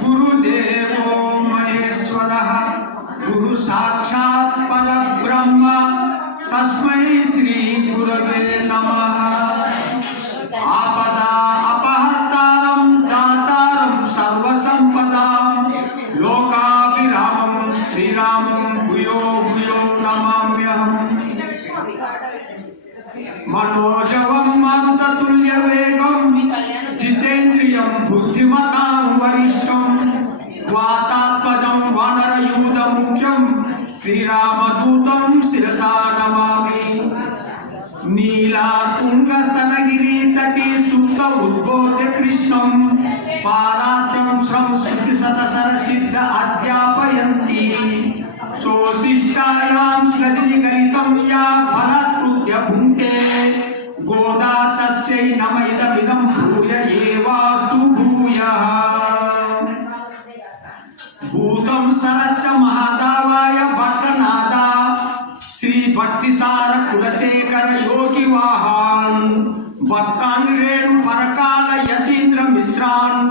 గురుదేవో మహేశ్వరః గురు సాక్షాత్ పరబ్రహ్మ తస్మై శ్రీ గురవే నమః. ఆపదా అపహర్తారం దాతారం సర్వసంపదాం లోకాభిరామం శ్రీరామం భూయో భూయో నమామ్యహం. మనోజవం మంతతుల్య వేగం జితేంద్రియం బుద్ధిమతాం వరిష్టం వాతాత్మజం వానరయూధ ముఖ్యం శ్రీరామదూతం శిరసా నమామి. నీలాతుంగ స్తనగిరి తటి సుప్త ఉద్బోధ్య కృష్ణం పారాత్యం సంస్కృతి సదసర సిద్ధ అధ్యాపయంతి సోశిష్టాయాం సృజని కలితం యా ఫలకృత్య భుంక్తే గోదా తస్యై నమ ఇదమిదం భూయ ఏవాస్తు భూయః. భూతం సరచ్చ మహాదావాయ భట్టనాద శ్రీ భక్తిసార కులశేఖర యోగి వాహాన్ భక్తాన్ రేణు పరకాల యతీంద్ర మిశ్రాన్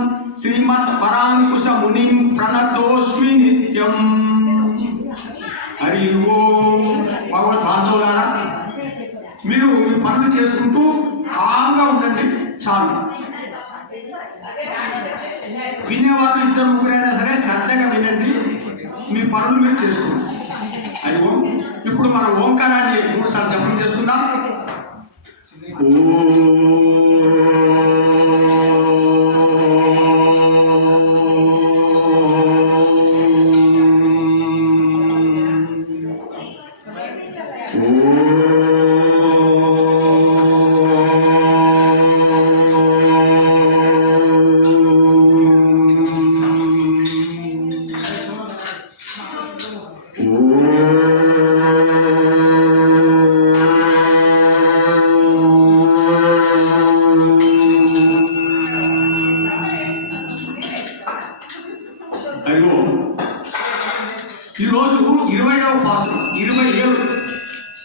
శ్రీమత్ పరాంకుశ మునిం ప్రణతోస్మి నిత్యం. హరి ఓం. భగవద్బాంధవులారా, మీరు మీ పనులు చేసుకుంటూ కామ్గా ఉండండి చాలు. వినేవాళ్ళు ఇద్దరు ముగ్గురైనా సరే శ్రద్ధగా వినండి, మీ పనులు మీరు చేసుకోండి. హరి ఓం. ఇప్పుడు మనం ఓంకారాన్ని 3 సార్లు జపం చేసుకుందాం. ఈరోజు 20వ పాసురం 27.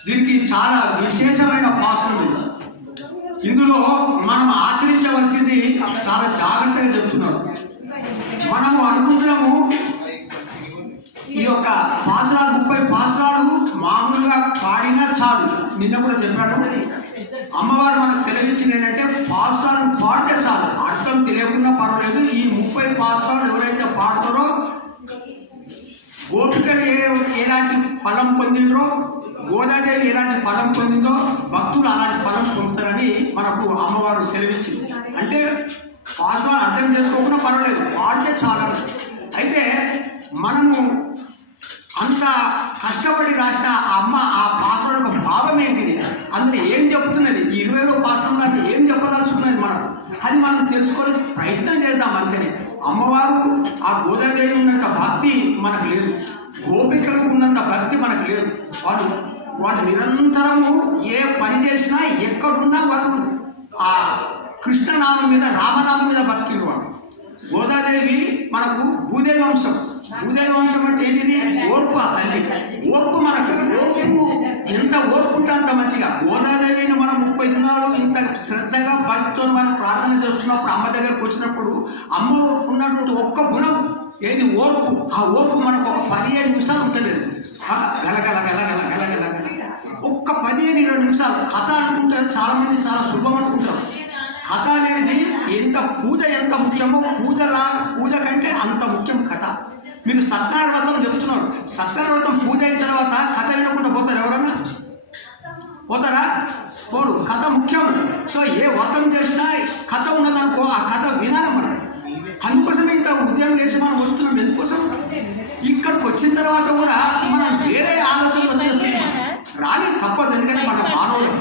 దీనికి చాలా విశేషమైన పాసురం ఇది. ఇందులో మనం ఆచరించవలసింది చాలా జాగ్రత్తగా చెప్తున్నారు. మనము అనుకుంటున్నాము ఈ యొక్క పాసురాలు 30 పాసురాలు మామూలుగా పాడినా చాలు. నిన్న కూడా చెప్పాను, అమ్మవారు మనకు సెలవిచ్చింది ఏంటంటే పాసురాలను పాడితే చాలు, అర్థం తెలియకుండా పర్వాలేదు. ఈ 30 పాసురాలు ఎవరైతే పాడతారో గోపికలు ఎలాంటి ఫలం పొందిండ్రో, గోదాదేవి ఎలాంటి ఫలం పొందిందో భక్తులు అలాంటి ఫలం పొందుతారని మనకు అమ్మవారు సెలవిచ్చింది. అంటే పాసురాలు అర్థం చేసుకోకుండా పర్వాలేదు, పాడితే చాలా. అయితే మనము అంత కష్టపడి రాసిన అమ్మ ఆ పాసురాల యొక్క భావం ఏంటిది, అందులో ఏం చెప్తున్నది, ఈ 20వ పాసురంలో ఏం చెప్పదలుచుకున్నది మనకు, అది మనం తెలుసుకొని ప్రయత్నం చేద్దాం అంతేనే. అమ్మవారు ఆ గోదాదేవి ఉన్నంత భక్తి మనకు లేదు, గోపికలకు ఉన్నంత భక్తి మనకు లేదు. వాళ్ళు నిరంతరము ఏ పని చేసినా ఎక్కడున్నా వాళ్ళు ఆ కృష్ణనామం మీద రామనామం మీద భక్తి వాడు. గోదాదేవి మనకు భూదేవి వంశం. భూదేవి వంశం అంటే ఏంటిది? ఓర్పు. ఆ తల్లి ఓర్పు. మనకు ఓర్పు ఎంత ఓర్పు ఉంటే అంత మంచిగా. గోదాదేవిని మనం 30 దినాలు ఇంత శ్రద్ధగా భక్తితో మనం ప్రార్థన చేస్తున్నప్పుడు, అమ్మ దగ్గరకు వచ్చినప్పుడు అమ్మ ఉన్నటువంటి ఒక్క గుణం ఏది? ఓర్పు. ఆ ఓర్పు మనకు ఒక 15 నిమిషాలు ఉంటుంది. గలగల గలగల గలగల గల ఒక్క 15-20 నిమిషాలు. కథ అనుకుంటే చాలా మంది చాలా సులభం అనుకుంటారు. కథ అనేది పూజ ఎంత ముఖ్యమో పూజ కంటే అంత ముఖ్యం కథ. మీరు సత్యనారాయణ వ్రతం చెప్తున్నారు, సత్యనారాయణ వ్రతం పూజ అయిన తర్వాత కథ వినకుండా పోతారు ఎవరన్నా? పోతారా? పోడు. కథ ముఖ్యం. సో ఏ వ్రతం చేసినా కథ ఉన్నదనుకో, ఆ కథ వినాలి మనం. అందుకోసమే ఇంకా ఉదయం లేచి మనం వస్తున్నాం. ఎందుకోసం? ఇక్కడికి వచ్చిన తర్వాత కూడా మనం వేరే ఆలోచనలు వచ్చేస్తున్నాం. రాని తప్పదు, ఎందుకంటే మన మానవులు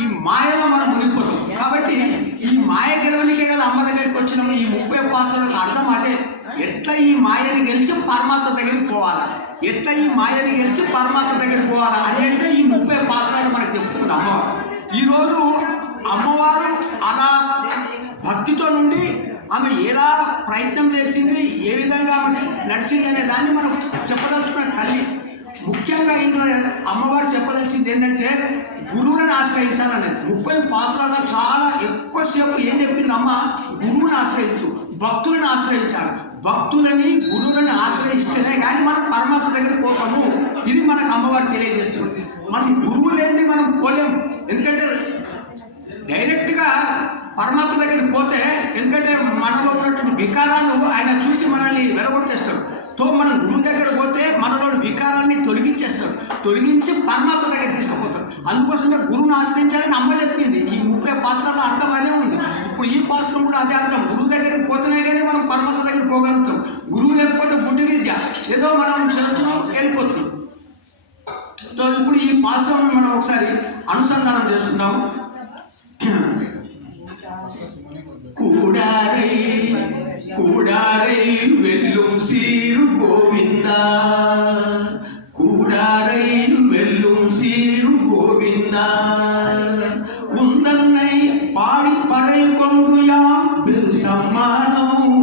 ఈ మాయలో మనం మునిగిపోతాం. కాబట్టి ఈ మాయ గెలవనికే కదా అమ్మ దగ్గరికి వచ్చినాము. ఈ 30 పాసులకు అర్థం అదే. ఎట్లా ఈ మాయని గెలిచి పరమాత్మ దగ్గరికి పోవాలా, ఎట్లా ఈ మాయని గెలిచి పరమాత్మ దగ్గరికి పోవాలా అనేది ఈ 30 పాసులు మనకు చెప్తున్నది అమ్మవారు. ఈరోజు అమ్మవారు అలా భక్తితో నుండి ఆమె ఎలా ప్రయత్నం చేసింది, ఏ విధంగా ఆమె నడిచింది అనే దాన్ని మనకు చెప్పదలుచుకున్న తల్లి. ముఖ్యంగా ఇంట్లో అమ్మవారు చెప్పదలిచింది ఏంటంటే గురువులను ఆశ్రయించాలనేది. 30 పాసురాల్లో చాలా ఎక్కువసేపు ఏం చెప్పింది అమ్మ? గురువుని ఆశ్రయించు, భక్తులను ఆశ్రయించాలి. భక్తులని గురువులను ఆశ్రయిస్తేనే కానీ మనం పరమాత్మ దగ్గరికి పోతాము. ఇది మనకు అమ్మవారు తెలియజేస్తుంది. మనం గురువు లేనిది మనం పోలేము. ఎందుకంటే డైరెక్ట్గా పరమాత్మ దగ్గరికి పోతే, ఎందుకంటే మనలో ఉన్నటువంటి వికారాలు ఆయన చూసి మనల్ని వెలగొట్టేస్తాడు. తో మనం గురువు దగ్గర పోతే మనలోని వికారాన్ని తొలగించేస్తాడు, తొలగించి పరమాత్మ దగ్గర తీసుకుపోతాడు. అందుకోసమే గురువుని ఆశ్రయించాలని అమ్మ చెప్పింది. ఈ 30 పాసురాల అర్థం అదే ఉంది. ఇప్పుడు ఈ పాసురం కూడా అదే అర్థం. గురువు దగ్గరికి పోతేనే కానీ మనం పరమాత్మ దగ్గరికి పోగలుగుతాం. గురువు లేకపోతే గుడ్డి విద్య, ఏదో మనం చేస్తున్నాం, వెళ్ళిపోతున్నాం. సో ఇప్పుడు ఈ పాసురం మనం ఒకసారి అనుసంధానం చేసుకుందాం. కూడారై కూడారై వెల్లుం సీరు గోవిందా, కూడారై వెల్లుం సీరు గోవిందా, உந்தன்னை பாடி பறை கொண்டு யாம் பெரு சம்மானம்,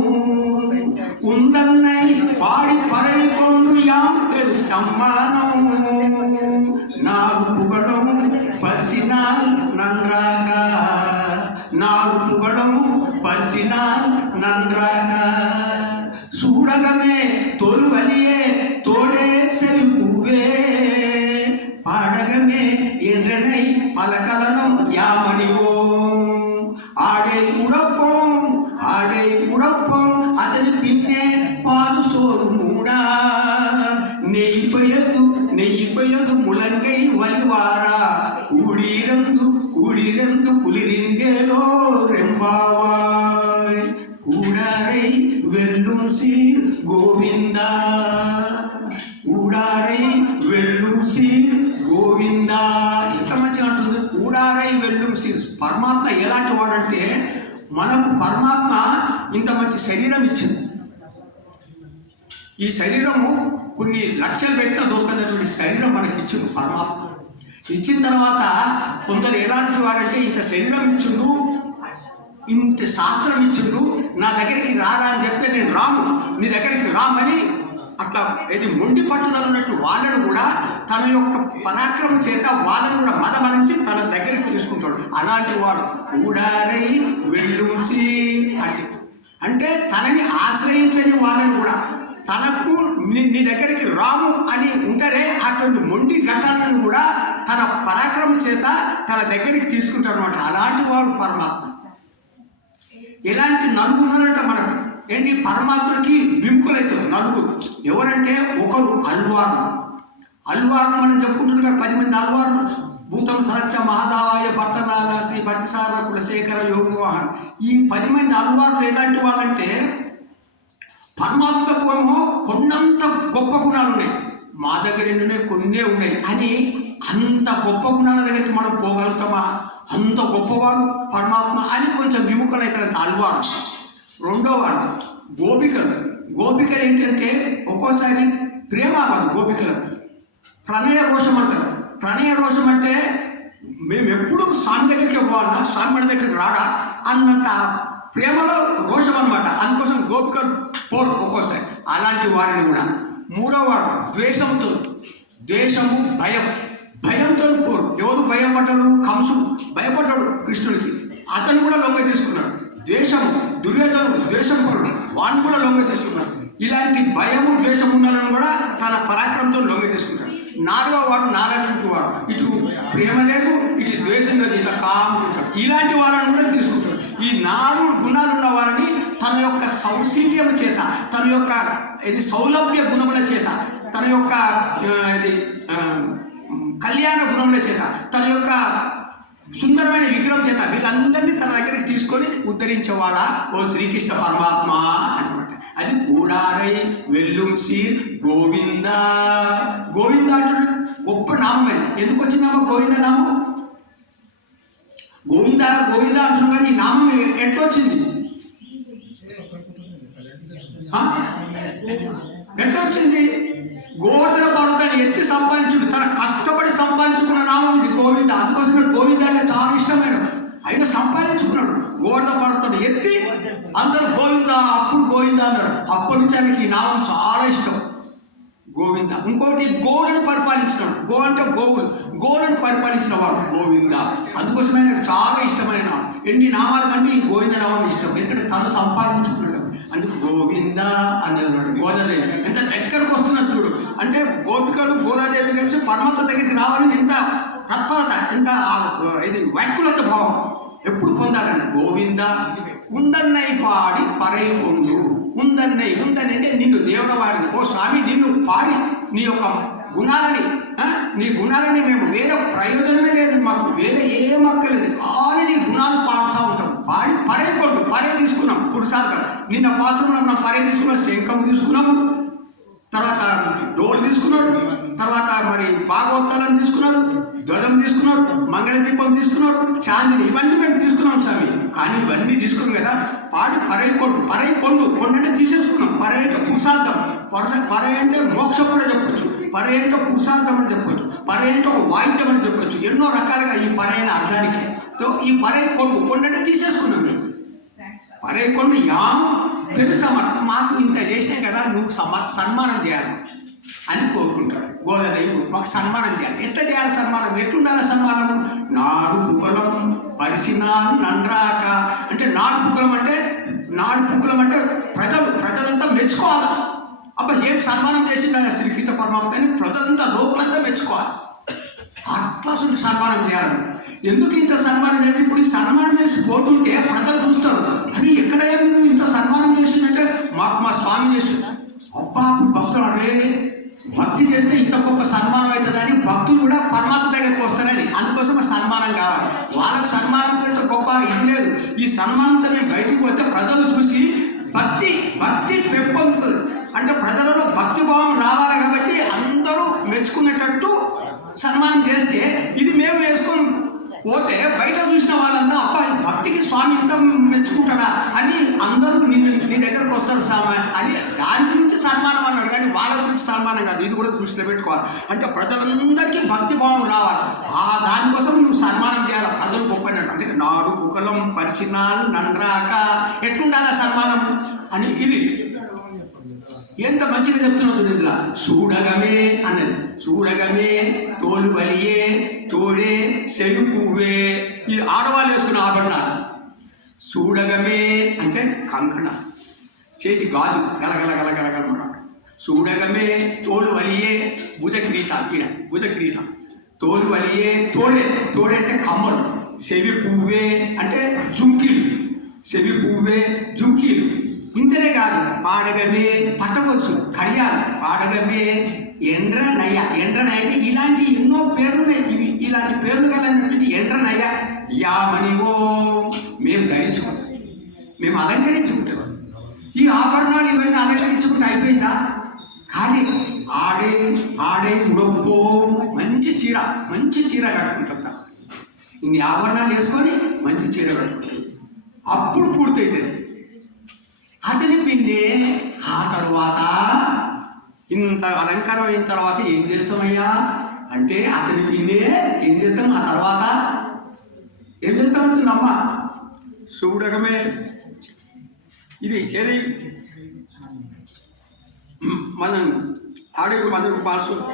உந்தன்னை பாடி பறை கொண்டு யாம் பெரு சம்மானம், நாடு புகழும் பரிசினால் நன்றாக, நாடு புகழும் பரிசினால் நன்றாக, சூடகமே தொல்வலியே தோடே செல்பூவே, பாடகமே என்றனை பலகலனம் யாமணிவோம், ஆடை உடப்போம் ஆடை உடப்போம் அதன் பின்னே பாது சோறு மூடா, நெய்ப்பயது முழங்கை வலிவாரா, கூடிரந்து கூடிரந்து குளிரிந்தேலோ ரெம்பாவாய், கூடாரை வெல்லும் சீர் கோவிந்தா, కూడారై వెల్లుం సీర్ గోవిందా. ఎంత మంచిగా ఉంటుంది కూడారై వెల్లుం సీర్. పరమాత్మ ఎలాంటి వాడంటే, మనకు పరమాత్మ ఇంత మంచి శరీరం ఇచ్చింది. ఈ శరీరము కొన్ని లక్షలు పెట్టిన దొరకనటువంటి శరీరం మనకి ఇచ్చిండు పరమాత్మ. ఇచ్చిన తర్వాత కొందరు ఎలాంటి వాడంటే, ఇంత శరీరం ఇచ్చిండు, ఇంత శాస్త్రం ఇచ్చిండు, నా దగ్గరికి రారా అని చెప్తే నేను రాము, నీ దగ్గరికి రామని అట్లా ఇది మొండి పట్టుదల ఉన్నట్టు వాళ్ళను కూడా తన యొక్క పరాక్రమం చేత వాళ్ళను కూడా మదమనించి తన దగ్గరికి తీసుకుంటాడు. అలాంటి వాడు కూడారై వెల్లుంసి అంటే తనని ఆశ్రయించని వాళ్ళని కూడా తనకు నీ దగ్గరికి రాము అని ఉంటారే, అటువంటి మొండి ఘటాలను కూడా తన పరాక్రమం చేత తన దగ్గరికి తీసుకుంటారు అన్నమాట. అలాంటి వాడు పరమాత్మ. ఎలాంటి నలుగురు ఉన్నారంట మనకు ఏంటి, పరమాత్మకి విముఖులైతారు నలుగురు. ఎవరంటే ఒకరు అల్వారు. అల్వారు మనం చెప్పుకుంటున్నాం కదా, 10 మంది అల్వారు. భూతం సరచ్చ మహాదావాయ పట్టణాల శ్రీ భక్తిసార కులశేఖర యోగవాహన్. ఈ 10 మంది అల్వారులు ఎలాంటి వాళ్ళంటే, పరమాత్మకు ఏమో కొన్నంత గొప్ప గుణాలు ఉన్నాయి, మా దగ్గర ఉన్నాయి, కొన్నే ఉన్నాయి అని అంత గొప్ప గుణాల దగ్గరికి మనం పోగలుగుతామా? అంత గొప్పవాడు పరమాత్మ అని కొంచెం విముఖులైతారంట అల్వారు. రెండో వాడు గోపికలు. గోపికలు ఏంటంటే ఒక్కోసారి ప్రేమ అవ్వదు గోపికలు, ప్రణయ రోషం అంటారు. ప్రణయ రోషం అంటే మేము ఎప్పుడు స్వామి దగ్గరికి పోవాలన్నా, స్వామి మన దగ్గరికి రాడా అన్నంత ప్రేమలో రోషం అనమాట. అందుకోసం గోపికలు పోరు ఒక్కోసారి. అలాంటి వారిని కూడా. మూడో వాడు ద్వేషంతో, ద్వేషము భయంతో పోరు. ఎవరు భయం పడ్డారు? కంసుడు భయపడ్డాడు కృష్ణుడికి, అతను కూడా లొంగ తీసుకున్నాడు. ద్వేషము, దుర్యోధనుడు ద్వేషం పరుడు, వాడిని కూడా లొంగ తీసుకున్నాడు. ఇలాంటి భయము ద్వేషం ఉన్నారని కూడా తన పరాక్రమంతో లొంగ తీసుకుంటాడు. నాలుగో వాడు నాలుగు వాడు, ఇటు ప్రేమ లేదు, ఇటు ద్వేషం లేదు, ఇట్లా కాముకుంటాడు. ఇలాంటి వాళ్ళని కూడా తీసుకుంటాడు. ఈ 4 గుణాలు ఉన్న వారిని తన యొక్క సౌశీల్యం చేత, తన యొక్క సౌలభ్య గుణముల చేత, తన యొక్క కళ్యాణ గుణముల చేత, తన యొక్క సుందరమైన విగ్రహం చేత వీళ్ళందరినీ తన దగ్గరికి తీసుకొని ఉద్ధరించేవాడా ఓ శ్రీకృష్ణ పరమాత్మ అనమాట. అది కూడారై వెల్లుం సీర్ గోవింద. గోవింద అంటే గొప్ప నామం. అది ఎందుకు వచ్చిందమ్మా గోవింద నామం? గోవింద గోవింద అంటున్నాం కానీ ఈ నామం ఎట్లా వచ్చింది? ఎట్లా వచ్చింది? గోవర్ధన పర్వతాన్ని ఎత్తి సంపాదించుడు, తన కష్టపడి సంపాదించుకున్న నామం ఇది గోవింద. అందుకోసమే గోవింద అంటే చాలా ఇష్టమైన ఆయన సంపాదించుకున్నాడు. గోవర్ధన పర్వతాన్ని ఎత్తి అందరూ గోవింద, అప్పుడు గోవింద అన్నారు. అప్పటి నుంచి ఆయనకి ఈ నామం చాలా ఇష్టం. గోవింద. ఇంకోటి గోవులను పరిపాలించినాడు. గో అంటే గోవులు, గోవులను పరిపాలించిన వాడు గోవింద. అందుకోసమే నాకు చాలా ఇష్టమైన నామం. ఎన్ని నామాల కంటే ఈ గోవింద నామం ఇష్టం, ఎందుకంటే తను సంపాదించుకున్నాడు. అందుకు గోవింద అనేది గోదాదేవి ఎంత దగ్గరకు వస్తున్నట్టు చూడు. అంటే గోపికలు గోదాదేవి కలిసి పరమాత్మ దగ్గరికి రావాలని ఎంత తత్పరత, ఎంత ఇది వైకులత భావం ఎప్పుడు పొందాలని. గోవింద ఉందన్నై పాడి పరైకొండు. ఉందన్నై, ఉందని అంటే నిన్ను దేవుడవాడిని, ఓ స్వామి నిన్ను పాడి నీ యొక్క గుణాలని, నీ గుణాలని మేము వేరే ప్రయోజనమే లేదు, మాకు వేరే ఏం అక్కర్లేదు, కానీ నీ గుణాలు పాడుతూ ఉంటాం. పాడి పరైకొండు, పరే తీసుకున్నాం పురుషార్థం. నిన్న పాత్రలో మనం పరే తీసుకున్నాం, శంఖము తీసుకున్నాము, తర్వాత డోలు తీసుకున్నారు, తర్వాత మరి భాగవతాలను తీసుకున్నారు, ధ్వజం తీసుకున్నారు, మంగళ దీపం తీసుకున్నారు, చాందిని, ఇవన్నీ మేము తీసుకున్నాం స్వామి. కానీ ఇవన్నీ తీసుకున్నాం కదా, పాడి పరైకొండు. పరైకొండు, కొండంటే తీసేసుకున్నాం. పరై అంటే పురుషార్థం, పరై అంటే మోక్షం కూడా చెప్పొచ్చు, పరై అంటే పురుషార్థం అని చెప్పొచ్చు, పరై అంటే ఒక వాయిద్యం అని చెప్పొచ్చు. ఎన్నో రకాలుగా ఈ పరైన అర్థానికి ఈ పరైకొండు, కొండంటే తీసేసుకున్నాం. పరైకొండు యాం తెలుసమ్మ, మాకు ఇంత చేసినా కదా, నువ్వు సన్మానం చేయాలి అని కోరుకుంటాడు. గోదాదేవి మాకు సన్మానం చేయాలి. ఎట్లా చేయాలి సన్మానం, ఎట్లుండాలి సన్మానము? నాడు పుకలం పరిసినాలు నండ్రాక. అంటే నాడు పుకలం అంటే ప్రజలంతా మెచ్చుకోవాలి. అబ్బా ఏం సన్మానం చేసిండ శ్రీకృష్ణ పరమాత్మ అని ప్రజలంతా లోకులంతా మెచ్చుకోవాలి. అట్లా సన్మానం చేయాలి. ఎందుకు ఇంత సన్మానం చేయాలి? ఇప్పుడు ఈ సన్మానం చేసి పోతుంటే ప్రజలు చూస్తారు, అది ఎక్కడైనా మీరు ఇంత సన్మానం చేసిందంటే మాకు మా స్వామి చేసి. అబ్బా అప్పుడు భక్తులు అరే భక్తి చేస్తే ఇంత గొప్ప సన్మానం అవుతుందని భక్తులు కూడా పరమాత్మ దగ్గరికి వస్తారని, అందుకోసం సన్మానం కావాలి. వాళ్ళకి సన్మానంతో గొప్ప ఇది లేదు. ఈ సన్మానంతో మేము బయటికి పోతే ప్రజలు చూసి భక్తి పెంపొందుతుంది. అంటే ప్రజలలో భక్తి భావం రావాలి కాబట్టి అందరూ మెచ్చుకునేటట్టు సన్మానం చేస్తే, ఇది మేము వేసుకొని పోతే బయట చూసిన వాళ్ళంతా అబ్బా భక్తికి స్వామి ఇంత మెచ్చుకుంటాడా అని అందరూ నీ దగ్గరకు వస్తారు స్వామి అని దాని గురించి సన్మానం అన్నారు. కానీ వాళ్ళ గురించి సన్మానం కాదు, ఇది కూడా దృష్టిలో పెట్టుకోవాలి. అంటే ప్రజలందరికీ భక్తి భావం రావాలి, దానికోసం నువ్వు సన్మానం చేయాలి. ప్రజలు గొప్పనట్టు. అంటే నాడు కుకలం పరిచినాలు నండ్రాక, ఎట్లుండాలి సన్మానం అని. ఇది ఎంత మంచిగా చెప్తున్నావు ఇందులో. చూడగమే అన్నది, చూడగమే తోలు బలియే తోడే సెవి పువ్వే. ఈ ఆడవాళ్ళు వేసుకున్న ఆభరణాలు. చూడగమే అంటే కంకణ, చేతి గాజు గలగల గలగలగల. చూడగమే తోలు వలియే భుజ కిరీట తోలు వలియే తోడే అంటే కమ్మలు. సెవి పువ్వే అంటే జుంకీలు, సెవి పువ్వే జుంకీలు. ఇంతనే కాదు, పాడగమే పట్టవచ్చు కడియాలు, పాడగమే ఎండ్రనయ్య అంటే ఇలాంటి ఎన్నో పేర్లు ఉన్నాయి. ఇవి ఇలాంటి పేర్లు కలిగినటువంటి ఎండ్రనయ్య యామనివో మేము గణించుకుంటాం, మేము అలంకరించుకుంటాం. ఈ ఆభరణాలు ఇవన్నీ అలంకరించుకుంటే అయిపోయిందా? కానీ ఆడే ఉడప్పో మంచి చీర కట్టుకుంటాం. ఇన్ని ఆభరణాలు వేసుకొని మంచి చీర కట్టుకుంటాం. అప్పుడు పూర్తవుతుంది. అతని పిన్నే ఆ తరువాత ఇంత అలంకారం అయిన తర్వాత ఏం చేస్తామయ్యా అంటే, అతని పిన్నే ఏం చేస్తాం, ఆ తర్వాత ఏం చేస్తామంటున్నామ్మా? చూడగమే ఇది ఏది మనం అడుగు మధురు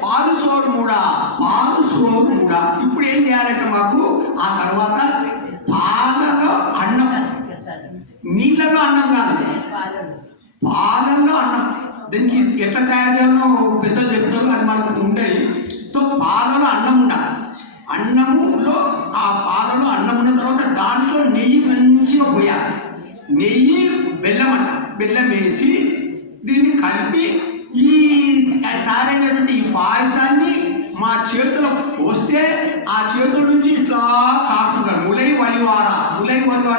పాలుసోరు మూడా. ఇప్పుడు ఏం చేయాలంటే మాకు ఆ తర్వాత పాలలో అన్నం, నీళ్ళలో అన్నం కాదు, పాలల్లో అన్నం. దానికి ఎట్లా తయారు చేయాలో పెద్దలు చెప్తారు, అది మనకు ఉండేది. పాలలో అన్నం ఉండాలి. అన్నములో ఆ పాలలో అన్నం ఉన్న తర్వాత దాంట్లో నెయ్యి మంచిగా పోయాలి. నెయ్యి బెల్లం వేసి దీన్ని కలిపి ఈ తయారైనటువంటి ఈ పాయసాన్ని మా చేతిలో పోస్తే ఆ చేతుల నుంచి ఇట్లా కారుతుంటారు. ములై వలివార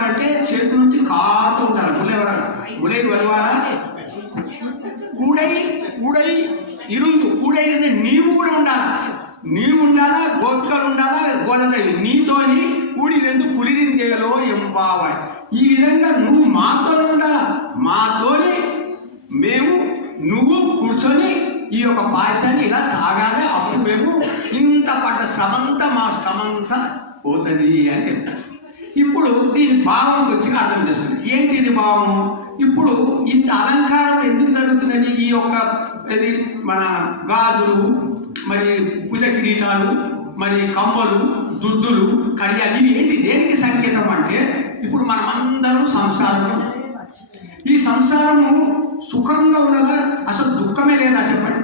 అంటే చేతుల నుంచి కారుతూ ఉండాలి. ములై వలివార కూడై ఇరుందు. కూడై అంటే నీవు కూడా ఉండాలా, గోపికలు ఉండాలా, గోదాదేవి నీతోని కూడి రెండు కులిరిందేలో ఎంబావా. ఈ విధంగా నువ్వు మాతోనే ఉండాలా, మాతోని నువ్వు కూర్చొని ఈ యొక్క పాయసాన్ని ఇలా తాగాలి. అప్పుడు మేము ఇంత పడ్డ శ్రమంతా మా శ్రమంతా పోతుంది అని చెప్తారు. ఇప్పుడు దీని భావం వచ్చి అర్థం చేస్తుంది. ఏంటి ఇది భావము? ఇప్పుడు ఇంత అలంకారం ఎందుకు జరుగుతున్నది? ఈ యొక్క ఇది మన గాజులు, మరి భుజ కిరీటాలు, మరి కమ్మలు, దుద్దులు, కడియాలు, ఇవి ఏంటి దేనికి సంకేతం అంటే ఇప్పుడు మనమందరం సంసారంలో, ఈ సంసారము సుఖంగా ఉన్నదా, అసలు దుఃఖమే లేదా చెప్పండి?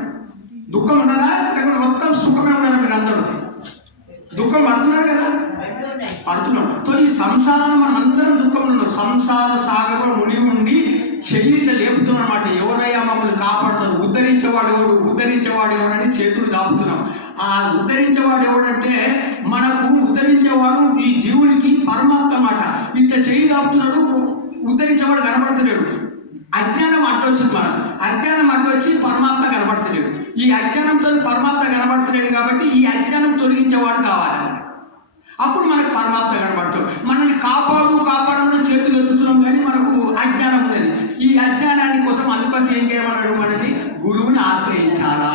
దుఃఖం ఉన్నదా లేకపోతే మొత్తం సుఖమే ఉన్నదా? మీరు అందరూ దుఃఖం పడుతున్నారు కదా, పడుతున్నాం. సో ఈ సంసారాన్ని మనం అందరం దుఃఖంలో ఉన్నాం. సంసార సాగరం మునిగి ఉండి చెయ్యిట లేపుతున్నాం అనమాట. ఎవరయ్యా మమ్మల్ని కాపాడుతారు, ఉద్ధరించేవాడు ఎవరు, ఉద్ధరించేవాడు ఎవరని చేతులు దాపుతున్నాం. ఆ ఉద్ధరించేవాడు ఎవడంటే మనకు ఉద్ధరించేవాడు ఈ జీవునికి పరమాత్మ అన్నమాట. ఇంత చెయ్యి దాపుతున్నాడు, ఉద్ధరించేవాడు కనబడతలేడు. అజ్ఞానం అడ్డొచ్చింది మనకు, అజ్ఞానం అడ్డొచ్చి పరమాత్మ కనబడతలేడు. ఈ అజ్ఞానంతో పరమాత్మ కనబడతలేడు కాబట్టి ఈ అజ్ఞానం తొలగించేవాడు కావాలి మనకు. అప్పుడు మనకు పరమాత్మ కనబడతాడు. మనల్ని కాపాడమని చేతులు ఎత్తుతున్నాం కానీ మనకు అజ్ఞానం ఉన్నది. ఈ అజ్ఞానాన్ని కోసం అందుకని ఏం చేయమన్నాడు? మనల్ని గురువుని ఆశ్రయించాలా.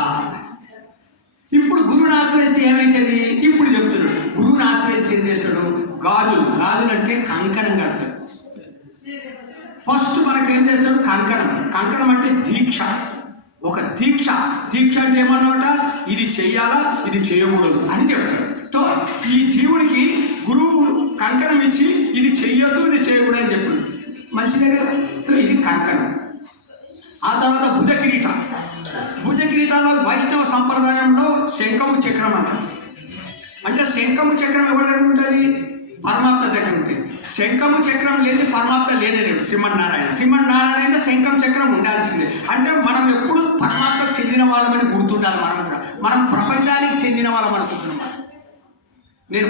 ఇప్పుడు గురువుని ఆశ్రయిస్తే ఏమైతుంది? ఇప్పుడు చెప్తున్నాడు. గురువుని ఆశ్రయించి ఏం చేస్తాడు? గాజులు అంటే కంకణం కడతాడు. ఫస్ట్ మనకేం చేస్తాడు? కంకణం అంటే దీక్ష. ఒక దీక్ష అంటే ఏమన్నమాట? ఇది చెయ్యాలా, ఇది చేయకూడదు అని చెప్తాడు. సో ఈ జీవుడికి గురువు కంకణం ఇచ్చి ఇది చెయ్యొద్దు, ఇది చేయకూడదు అని చెప్పాడు. మంచిదే కదా. సో ఇది కంకణం. ఆ తర్వాత భుజ కిరీటాల వైష్ణవ సంప్రదాయంలో శంఖము చక్రం అంటారు. అంటే శంఖము చక్రం ఎవరి దగ్గర ఉంటుంది? పరమాత్మ దగ్గర ఉంటుంది. శంఖము చక్రం లేని పరమాత్మ లేనేలేడు. సింహనారాయణ అంటే శంఖం చక్రం ఉండాల్సిందే. అంటే మనం ఎప్పుడు పరమాత్మకు చెందిన వాళ్ళమని గుర్తుండాలి. మనం ప్రపంచానికి చెందిన వాళ్ళం అనుకుంటున్నాం. నేను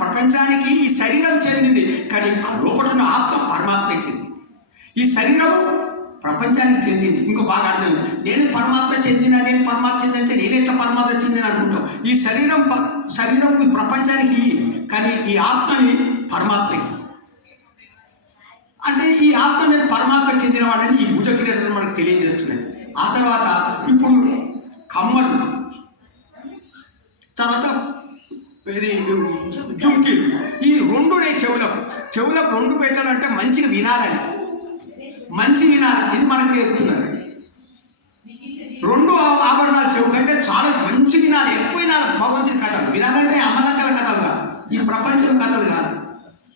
ప్రపంచానికి ఈ శరీరం చెందింది, కానీ ఆ లోపల ఉన్న ఆత్మ పరమాత్మకి చెందింది. ఈ శరీరము ప్రపంచానికి చెందింది. ఇంకో బాగా అర్థం, నేను పరమాత్మ చెందిన అంటే నేను ఎట్లా పరమాత్మ చెందిన అనుకుంటాం. ఈ శరీరం ఈ ప్రపంచానికి, కానీ ఈ ఆత్మని పరమాత్మకి, అంటే ఈ ఆత్మ నేను పరమాత్మకి చెందినవాడని ఈ భుజ కిరీటాలు మనకు తెలియజేస్తున్నాయి. ఆ తర్వాత ఇప్పుడు కమ్మలు, తర్వాత జుంకీలు, ఈ రెండునే చెవులకు రెండు పెట్టాలంటే మంచిగా వినాలి. ఇది మనకు నేర్పుతున్నారు. రెండు ఆభరణాలు చెవు కంటే చాలా మంచి వినాలి, ఎక్కువ వినాలి. భగవంతుని కథలు వినాలంటే అమ్మలక్కల కథలు కాదు, ఈ ప్రపంచం కథలు కాదు,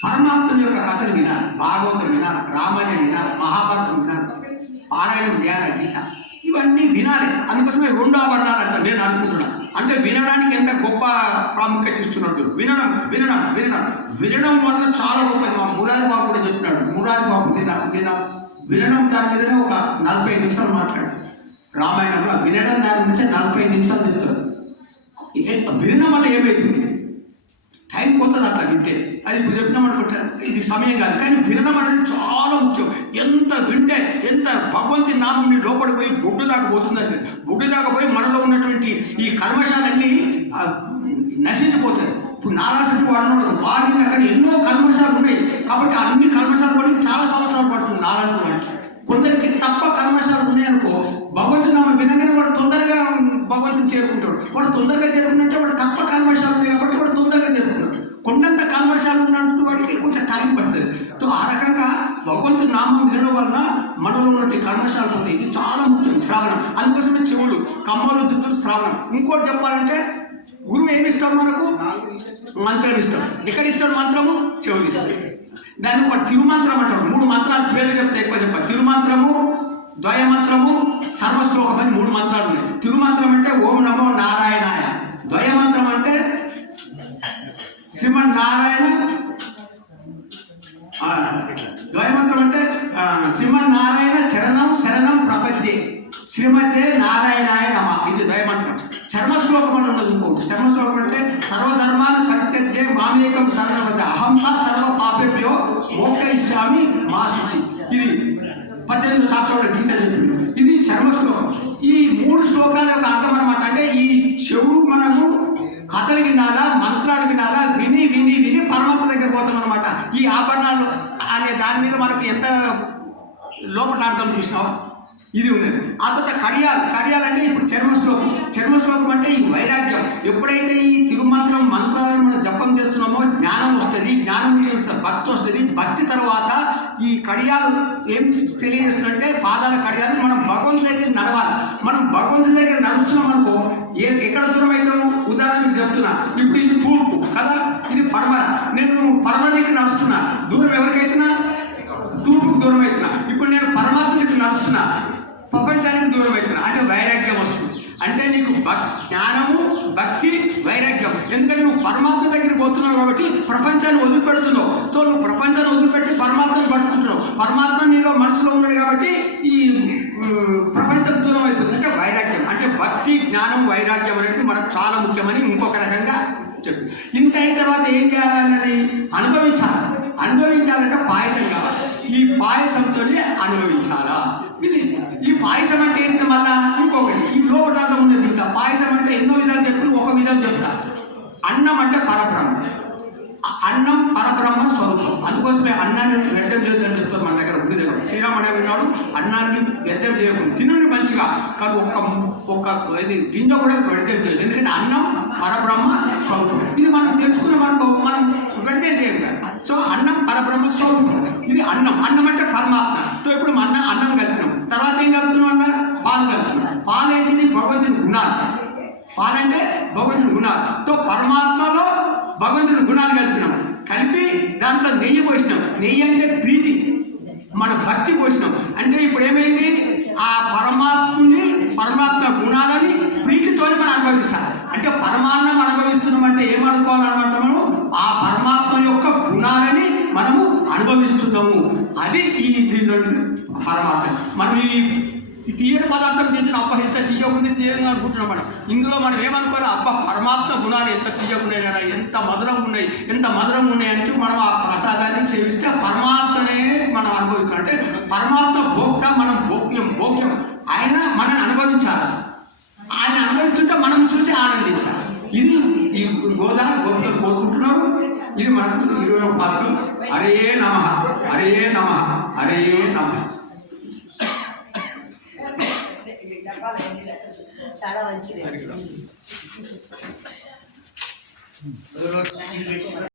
పరమాత్మ యొక్క కథలు వినాలి. భాగవతం వినాలి, రామాయణం వినాలి, మహాభారతం వినాలి, పారాయణం చేయాలి, గీత, ఇవన్నీ వినాలి. అందుకోసమే రెండు ఆభరణాలు అంటారు. నేను అనుకుంటున్నాను అంటే వినడానికి ఎంత గొప్ప ప్రాముఖ్యత ఇస్తున్నాడు. వినడం వల్ల చాలా గొప్పది. మా మురారి బాబు కూడా చెప్పినాడు. మురారి బాబు వినడం దాని మీదనే ఒక 40 నిమిషాలు మాట్లాడు. రామాయణంలో వినడం దాని నుంచి 40 నిమిషాలు చెప్తాడు. వినడం వల్ల ఏమవుతుంది? టైం పోతుంది అట్లా వింటే. అది ఇప్పుడు చెప్పినామనుకుంటా ఇది సమయం కాదు, కానీ వినడం అనేది చాలా ముఖ్యం. ఎంత వింటే ఎంత భగవంతుని నామం నీ లోపలికి పోయి బొడ్డు దాకా పోతుందంటే, బొడ్డు దాకా పోయి మనలో ఉన్నటువంటి ఈ కల్మషాలన్నీ నశించిపోతాయి. ఇప్పుడు నారాజు వాడిన కానీ ఎన్నో కల్మషాలు ఉన్నాయి కాబట్టి అన్ని కల్మషాలు పడి చాలా సంవత్సరాలు పడుతుంది. నారాజు వాడికి కొందరికి తక్కువ కల్మషాలు ఉన్నాయనుకో, భగవంతుని నామం వినగానే వాడు తొందరగా భగవంతుని చేరుకుంటాడు. వాడు తొందరగా చేరుకుంటే వాడు తక్కువ కల్మషాలు ఉన్నాయి కాబట్టి వాడు తొందరగా చేరుకుంటాడు. కొండంత కల్మషాలు ఉన్నట్టు వాడికి కొంచెం టైం పడుతుంది. సో ఆ రకంగా భగవంతుని నామం వినడం వలన మనలో ఉన్నటువంటి కల్మషాలు పోతాయి. ఇది చాలా ముఖ్యం. శ్రావణం అందుకోసమే చెవులు, కమ్మలు, దుద్దులు శ్రావణం. ఇంకోటి చెప్పాలంటే గురువు ఏమి ఇస్తాడు మనకు? మంత్రం ఇస్తాడు. ఎక్కడ ఇస్తాడు మంత్రము? చెవులు ఇస్తాడు. దాన్ని ఒక తిరుమంత్రం అంటారు. 3 మంత్రాలు పేర్లు చెప్తే ఎక్కువ చెప్పాలి. తిరుమంత్రము, ద్వయమంత్రము, సర్వశ్లోకం అని 3 మంత్రాలు ఉన్నాయి. తిరుమంత్రం అంటే ఓం నమో నారాయణాయ, ద్వయమంత్రం అంటే శ్రీమన్నారాయణ, ద్వయమంత్రం అంటే శ్రీమన్నారాయణ శరణం ప్రపద్యే శ్రీమతే నారాయణాయ నమ, ఇది ద్వయమంత్రం. చర్మశ్లోకం అని ఉన్నది ఇంకోటి. చర్మశ్లోకం అంటే సర్వధర్మాన్ని పరిత్యజ్య మామేకం శరణమత అహం సర్వ పాపేభ్యో మోక్షయిష్యామి మా శుచి. ఇది 18వ చాప్టర్లో గీత చెప్పింది. ఇది చర్మశ్లోకం. ఈ 3 శ్లోకాల యొక్క అర్థం అనమాట. అంటే ఈ చెవు మనకు కథలు వినాలా, మంత్రాలు వినాలా, విని పరమాత్మ దగ్గర పోతాం అనమాట. ఈ ఆభరణాలు అనే దాని మీద మనకు ఎంత లోపల అర్థం చూసినావా, ఇది ఉన్నది. ఆ తర్వాత కడియాలు అంటే ఇప్పుడు చర్మశ్లోకం అంటే ఈ వైరాగ్యం. ఎప్పుడైతే ఈ తిరుమంత్రం మంత్రాలను మనం జపం చేస్తున్నామో జ్ఞానం వస్తుంది, జ్ఞానం చేస్తే భక్తి వస్తుంది. భక్తి తర్వాత ఈ కడియాలు ఏం తెలియజేస్తుందంటే పాదాల కడియాలు మనం భగవంతుడి దగ్గర నడవాలి. మనం భగవంతుని దగ్గర నడుస్తున్నాం అనుకో, ఎక్కడ దూరం అవుతాము? ఉదాహరణకు చెప్తున్నా, ఇప్పుడు ఇది తూర్పు కదా, ఇది పడమర. నేను పడమరకి నడుస్తున్నా, దూరం ఎవరికైతున్నా? తూర్పుకు దూరం అవుతున్నా. ఇప్పుడు నేను పరమాత్మకి నడుస్తున్నా, ప్రపంచానికి దూరం అవుతున్నా. అంటే వైరాగ్యం వస్తుంది. అంటే నీకు జ్ఞానము, భక్తి, వైరాగ్యం. ఎందుకంటే నువ్వు పరమాత్మ దగ్గరికి పోతున్నావు కాబట్టి ప్రపంచాన్ని వదిలిపెడుతున్నావు. సో నువ్వు ప్రపంచాన్ని వదిలిపెట్టి పరమాత్మను పట్టుకుంటున్నావు. పరమాత్మ నీలో మనసులో ఉన్నాడు కాబట్టి ఈ ప్రపంచం దూరం అయిపోతుంది. అంటే వైరాగ్యం. అంటే భక్తి, జ్ఞానం, వైరాగ్యం అనేది మనకు చాలా ముఖ్యమని ఇంకొక రకంగా చెప్పు. ఇంత అయిన తర్వాత ఏం చేయాలన్నది అనుభవించాలి. అనుభవించాలంటే పాయసం కావాలి. ఈ పాయసంతోనే అనుభవించాలా. ఇది ఈ పాయసం అంటే ఏంటి? మళ్ళా ఇంకొకటి ఈ లోపటార్థం ఉన్నది. ఇంకా పాయసం అంటే ఎన్నో విధాలు చెప్పి ఒక విధం చెప్తా. అన్నం అంటే పరబ్రహ్మ. అన్నం పరబ్రహ్మ స్వరూపం. అందుకోసమే అన్నాన్ని వ్యర్థం చేయొద్దని చెప్తారు మన దగ్గర ఉంది దగ్గర. శ్రీరాముడు విన్నాడు, అన్నాన్ని వ్యర్థం చేయకుండా తినండి మంచిగా, కానీ ఒక్క గింజ కూడా వ్యర్థం చేయదు. ఎందుకంటే అన్నం పరబ్రహ్మ స్వరూపం. ఇది మనం తెలుసుకున్నాం అనుకో, మనం వ్యర్థం చేయాలి. సో అన్నం పరబ్రహ్మ స్వరూపం. ఇది అన్నం. అన్నం అంటే పరమాత్మ. సో ఇప్పుడు అన్నం కలిపినాం. తర్వాత ఏం కలుపుతున్నాం అన్న? పాలు కలుపుతున్నాం. పాలు ఏంటిది? భగవంతుని గుణాలు. పాలంటే భగవంతుని గుణాలు. సో పరమాత్మలో భగవంతుని గుణాలు కలిపినాం. కలిపి దాంట్లో నెయ్యి పోసినాం. నెయ్యి అంటే ప్రీతి, మన భక్తి పోసినాం. అంటే ఇప్పుడు ఏమైంది? ఆ పరమాత్మ గుణాలని ప్రీతితోనే మనం అనుభవించాలి. అంటే పరమాన్నం అనుభవిస్తున్నాం అంటే ఏమనుకోవాలన్నమాట? మనం ఆ పరమాత్మ యొక్క గుణాలని మనము అనుభవిస్తున్నాము. అది ఈ దీంట్లో పరమాత్మ. మనం ఈ తీయని పదార్థం తింటున్న అబ్బా ఎంత తీయకుంది తీయగా అనుకుంటున్నాం మనం. ఇందులో మనం ఏమనుకోవాలి? అబ్బా పరమాత్మ గుణాలు ఎంత తీయకున్నాయి కదా, ఎంత మధురంగా ఉన్నాయి, ఎంత మధురంగా ఉన్నాయి అంటూ మనం ఆ ప్రసాదాన్ని సేవిస్తే పరమాత్మనే మనం అనుభవిస్తున్నాం. అంటే పరమాత్మ భోక్త, మనం భోగ్యం. ఆయన మనల్ని అనుభవించాలి. ఆయన అనుభవిస్తుంటే మనం చూసి ఆనందించాలి. ఇది ఈ గోపికలు కోరుకుంటున్నారు. ఇది మనకు 21 పాసులు. హరే నమః, హరే నమః, హరే నమః. చాలా మంచిది.